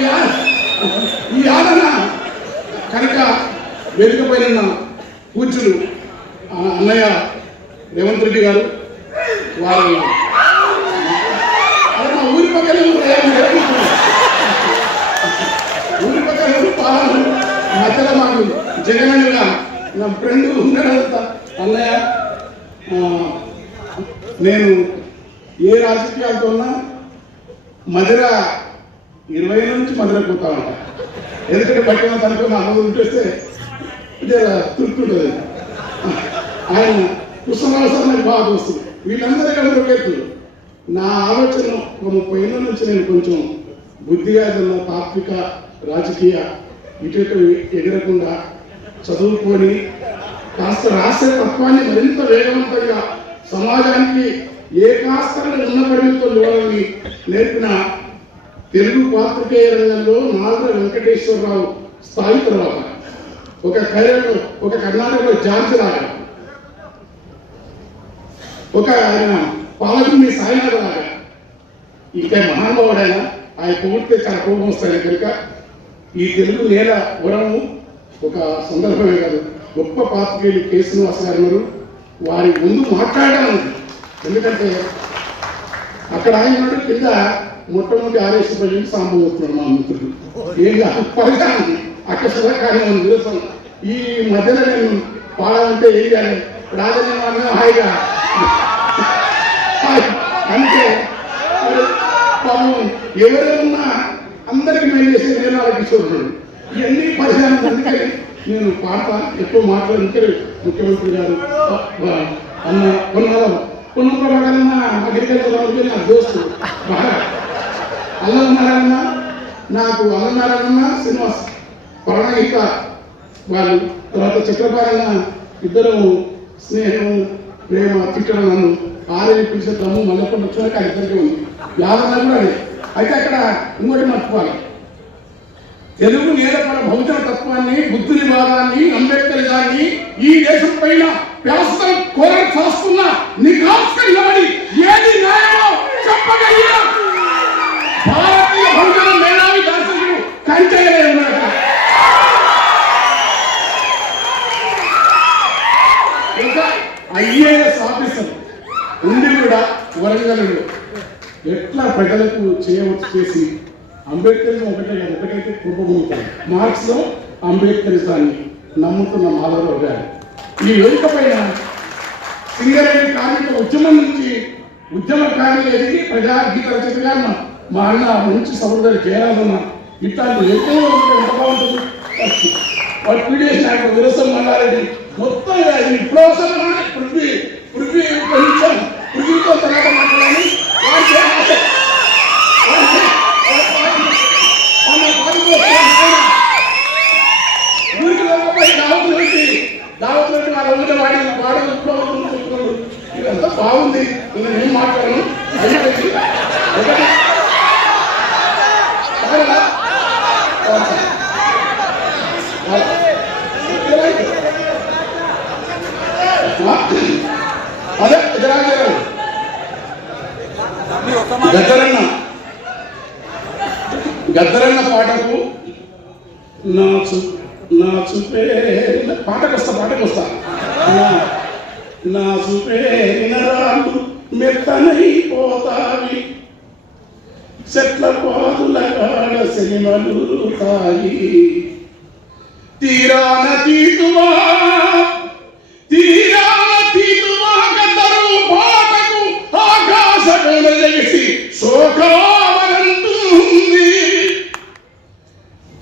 ఈ ఆదరణ కనుక వెనుకపైన పూజ్యులు అన్నయ్య రేవంత్ రెడ్డి గారు వారు మా ఊరి పక్కన ఊరి పక్కన మధ్యలో మాకు జగనన్నగా నా ఫ్రెండ్ ఉన్నాడంతా అన్నయ్య నేను ఏ రాజకీయాలతో ఉన్నా మధుర 20 నుంచి మధుర పోతా ఉంటా. ఎందుకంటే పట్టిన తనకు నా అమ్మ ఉంటేస్తే ఇదే తృప్తుంటుంది. ఆయన కృష్ణరావు నాకు బాగా వస్తుంది. వీళ్ళందరూ ఎవరు వ్యక్తులు నా ఆలోచన ఒక 30 ఏళ్ళ నుంచి నేను కొంచెం బుద్ధిగా తాత్విక రాజకీయ ఇటు ఎగరకుండా చదువుకొని కాస్త రాసే తత్వాన్ని మరింత వేగవంతంగా సమాజానికి ఏ కాస్త ఉన్న పరిమితితో చూడాలని నేర్పిన తెలుగు పాత్రికేయ రంగంలో నాగ వెంకటేశ్వరరావు స్థాయి తర్వాత ఒక కర్ణాటకలో జార్జ్ లాగా, ఒక ఆయన పాలకుని సాయినాథ లాగా, ఇంకా మహానుభావుడైన ఆయన పొగిడితే చాలా కోపం వస్తాయి. కనుక ఈ తెలుగు నేల వరము ఒక సందర్భమే కాదు. గొప్ప పాత్రికేయులు కె. శ్రీనివాస్ గారు ఉన్నారు. వారి ముందు మాట్లాడడం, ఎందుకంటే అక్కడ ఆయన కింద మొట్టమొదటి ఆర్ఎస్ ప్రజలకు సాంబవుతున్నాడు మా మిత్రుడు. ఏం కాదు పరిధానం అక్కడ కార్యం నిరసన. ఈ మధ్యలో నేను పాడాలంటే ఏం చేయాలి, రాజధాని హాయిగా అంటే ఎవరైనా అందరికి మేము చేసే నిర్ణయాలకు ఇస్తున్నాడు. ఇవన్నీ పరిధానం. అందుకని నేను పాడతా, ఎక్కువ మాట్లాడితే ముఖ్యమంత్రి గారు అన్న కొన్నాళ్ళ అగ్రికల్చర్ నా దోస్తు బాగా అల్లన్నారాయణ, నాకు అల్లన్నారాయణ శ్రీనివాస్ పరణగీత వాళ్ళు, తర్వాత చక్రపాలన ఇద్దరు స్నేహం ప్రేమ తిట్టడం నన్ను ఆరేది పిలిచేద్దాము మల్లకొండ వచ్చాక ఇద్దరికి ఉంది. యాదన్న కూడా అదే. అయితే అక్కడ ఇంకోటి మర్చిపోవాలి, తెలుగు నేలపర బహుజన తత్వాన్ని, బుద్ధుని వాదాన్ని, అంబేద్కర్ గారిని ఈ దేశం పైన వ్యవస్థను కోరలు చేస్తున్న నిఘాస్గా నిలబడి ఏది న్యాయమో చెప్పగలిగిన భారతీయ బహుజన మేధావి దర్శకుడు కంచెలే ఉన్నాడు. ఇంకా ఐఏఎస్ ఆఫీసర్ ఉండి కూడా వరంగల్లో ఎట్లా ప్రజలకు చేయవచ్చు చేసి అంబేద్కరిజం ఒకటైతే కుటుంబం మార్క్స్ లో అంబేద్కరిజాన్ని నమ్ముతున్న మాధవరావు గారు ఈ వేదిక పైన సింగరేణి కార్మిక ఉద్యమం నుంచి ఉద్యమకారులు ఎదిగి ప్రజాగీత రచనగా మా అన్న మంచి సహోదరు జయరామన్న ఇట్లాంటి ఎక్కువ ఎంత బాగుంటుంది. వాడు పీడిఎస్ నాయకుడు విరసం మల్లారెడ్డి మొత్తం ఇప్పుడు పృథ్వీతో తర్వాత మాట్లాడాలి. ఊరికి దావతులు వాళ్ళ ఊళ్ళో వాడిన పాడలు ఇదంతా బాగుంది. నేను ఏం మాట్లాడను అదే గద్దరన్న పాటకు నా చూపే పాటకు వస్తా నా చూపేరిన రాళ్ళు మెత్తనైపోతావి, చెట్ల పాదుల కాడ సినిమలు తాయి, తీరాన తీతువా గద్దరు పాటకు ఆకాశముల లెగిసి శోకావనంటుంది,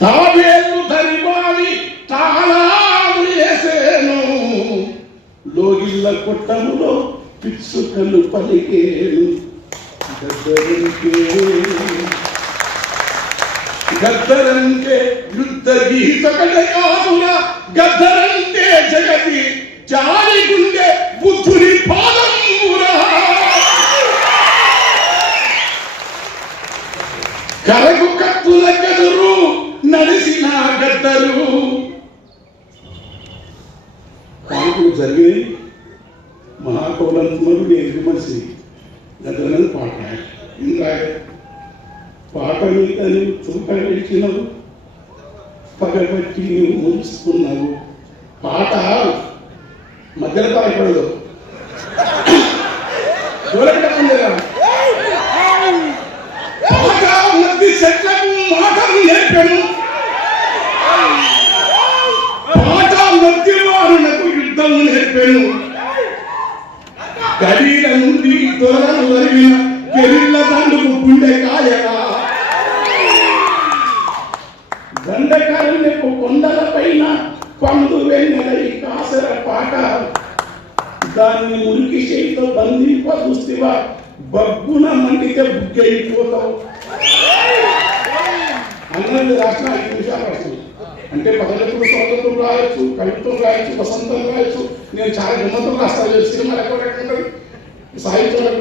తాబేలు ధరిబావి తాళాలు వేసేను, లోగిళ్ళ కొట్టములో పిచ్చుకలు పలికేను, గద్దరంటే యుద్ధ గీతకటే కాదురా, గద్దరంటే జగతి జాలి గుండె బుద్ధుని పాదమురా, కరకు కత్తుల గదురు నడిసిన గద్దరు. కానుకలు జరిగినాయి. మహాకవులంటున్నారు నేను మనిషి గద్దరని పాట ఇంకా పాట మీద నువ్వు చూపగలిచినవు, పగబట్టి నువ్వు ముడుచుకున్నావు. పాట మధ్యలో తాగకూడదు, దూరంగా పాట మధ్య చెట్లకు మాటలు నేర్పాను, పాట మధ్య వారులకు యుద్ధం నేర్పాను. గడిల నుండి దొరలను వరిగిన గెరిళ్ళ దండుకు గుండె కాయగా, దండకారులకు కొండల పైన పండు వెన్నెలై కాసర పాట. దాన్ని మురికి చేతితో బంధింప చూస్తేవా బగ్గున మండితే బుగ్గైపోతావు అన్నది రాసిన 5 నిమిషాలు రాస్తుంది. అంటే పదలకు స్వాగతం రాయొచ్చు, కవిత్వం రాయొచ్చు, వసంతం రాయొచ్చు. నేను చాలా గమ్మతం రాస్తాను. సినిమా ఎక్కడ సాహిత్యం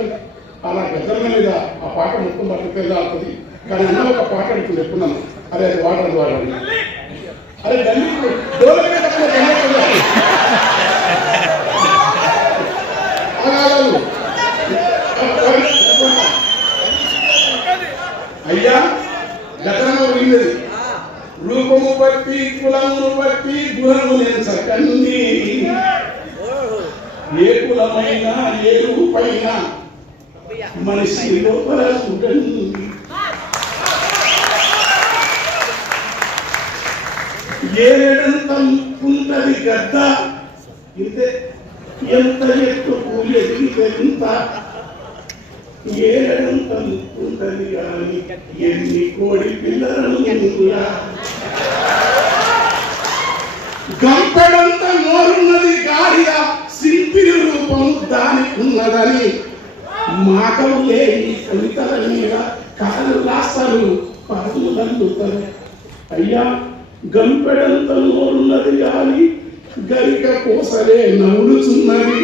అలా గద్దల మీద ఆ పాట మొత్తం పట్టుకెళ్ళి అవుతుంది. కానీ అన్న ఒక పాట అడుగుతుంది ఎప్పుడున్నాను, అరే అది వాడాలి అరే గల్లి అయ్యా గతంలో విన్నది. రూపము బట్టి కులమును బట్టి గుణము నేను సకండి, ఏ కులమైనా ఏ రూపైనా మనిషి లోపల చూడండి. ఏడంత ఉంటది గద్ద, ఇంతే ఎంత ఎత్తుకు ఎదిగితే ఇంత. ఏడంత ఉంటది కానీ ఎన్ని కోడి పిల్లలను గంపెడంత నోరున్నది గాడిద, సింపిరి రూపం దానికి ఉన్నదని. మాటలు లేని కవితల మీద కథలు రాస్తారు, పదవులు అందుతారు. అయ్యా గంపెడంత నోరున్నది కానీ గరిక కోసలే నవ్వులుచున్నది.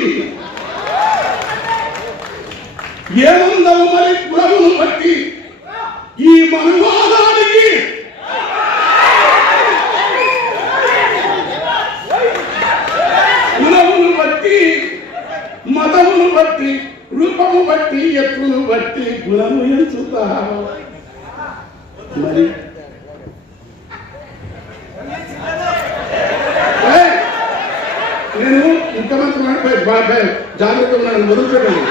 ఏముందవు మరి కులమును బట్టి ఈ మనువాదానికి, కులమును బట్టి మతమును బట్టి రూపము బట్టి ఎత్తును బట్టి గుణము ఎంచుతా. మరి నేను ముఖ్యమంత్రి జాగ్రత్త ఉన్నాను, మొదలుపెట్టాను.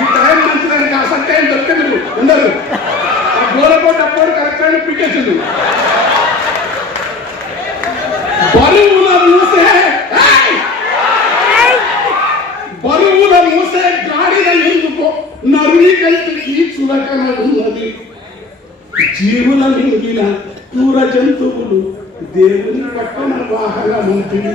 ఈ టైం మంచిదానికి అసలు టైం దొరికితే మీరు ఉండరు. ఆ గోలపోటు అప్పుడు కరెక్ట్ అని పీకేసింది. బరువుల మూసే గాడిద ఎందుకో నరుని కంటికి చులకన ఉన్నది. జీవుల మింగిన క్రూర జంతువులు దేవుని పక్కన వాహనముంటుంది.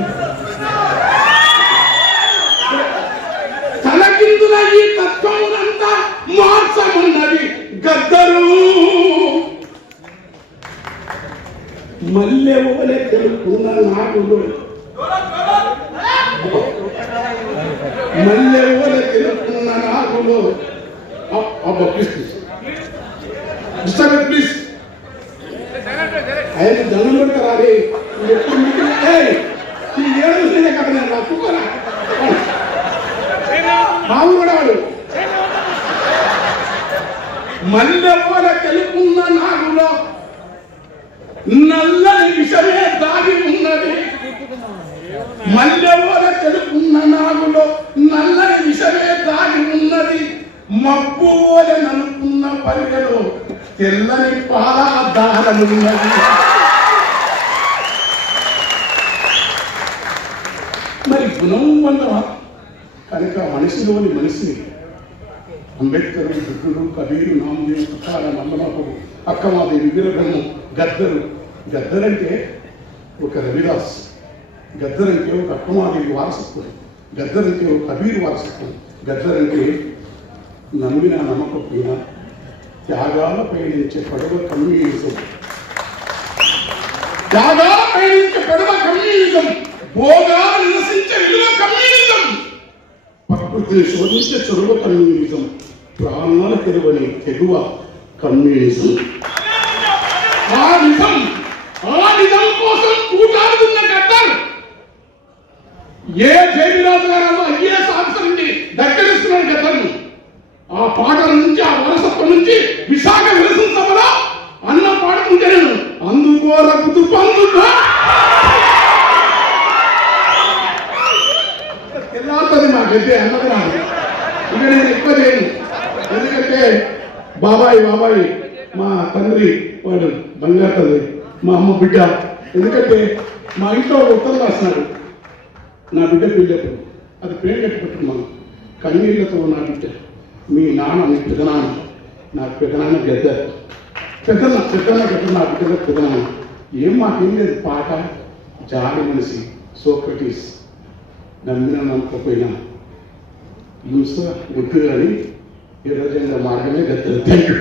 తలకిందుల ఈ తత్వమునంతా మార్చమన్నది గద్దరు. మల్లె ఓలే తెలుపుకున్న నాగులు, మల్లె ఓలే తెలుపుకున్న నాగులు. ప్లీజ్ ఆయన దండం పెడతారా? ఎప్పుడు ఏడు కదా నేను ఒప్పుకోరా. మామూలు మల్లెపూల తెలుపున్న నాగులో నల్లని విషమే దాగి ఉన్నది. మల్లెపూల తెలుపున్న నాగులో నల్లని విషమే దాగి ఉన్నది. మబ్బు ఓల నలుపున్న పరిగెలో తెల్లని పాల దాహమున్నది. మరి గుణం వల్ల కనుక మనిషిలోని మనిషిని అంబేద్కర్, బుద్ధుడు, కబీరు, నామదేవ్, తుకార, మల్లమాపుడు, అక్కమాది విగ్రహము, గద్దరు. గద్దరంటే ఒక రవిదాస్, గద్దరంటే ఒక అక్కమాదేవి వారసత్వం, గద్దరంటే ఒక కబీరు వారసత్వం, గద్దరంటే నమ్మిన నమ్మకపోయిన త్యాగాల పయనించే పడవ కమ్యూనిజం. త్యాగాల పయనించే పడవ కమ్యూనిజం, భోగాలు నిరసించే విలువ కమ్యూనిజం, ప్రకృతిని శోధించే చొరవ కమ్యూనిజం, ప్రాణాల తెరువని తెగువ కమ్యూనిజం. ఆ నిజం కోసం కూటాడుతున్న గద్దర్ ఏ జయరాజు గారు ఐఏఎస్ ఆఫీసర్ నుండి దగ్గరిస్తున్నాడు గద్దర్ను. ఆ పాటల నుంచి, ఆ వారసత్వం నుంచి కాదు. ఇక నేను ఎక్కువ చేయను, ఎందుకంటే బాబాయ్ మా తండ్రి వాడు బంగారు తండ్రి, మా అమ్మ బిడ్డ. ఎందుకంటే మా ఇంట్లో ఒక ఉత్తరం రాసినాడు నా బిడ్డ పెళ్ళప్పుడు, అది పేరు కట్టుకుంటున్నాను కన్నీళ్లతో. నా బిడ్డ మీ నాన్న మీ పెదనాన్న, నా పెదనాన్న పెద్దన్న నా బిడ్డలో పెదనాన్న. ఏం మాకేం లేదు, పాట జాలి మనిషి సోక్రటీస్, నమ్మిన నమ్మకపోయినా హింస గుర్తు కానీ ఈ రోజంగా మార్గమే గద్దరు. Thank you.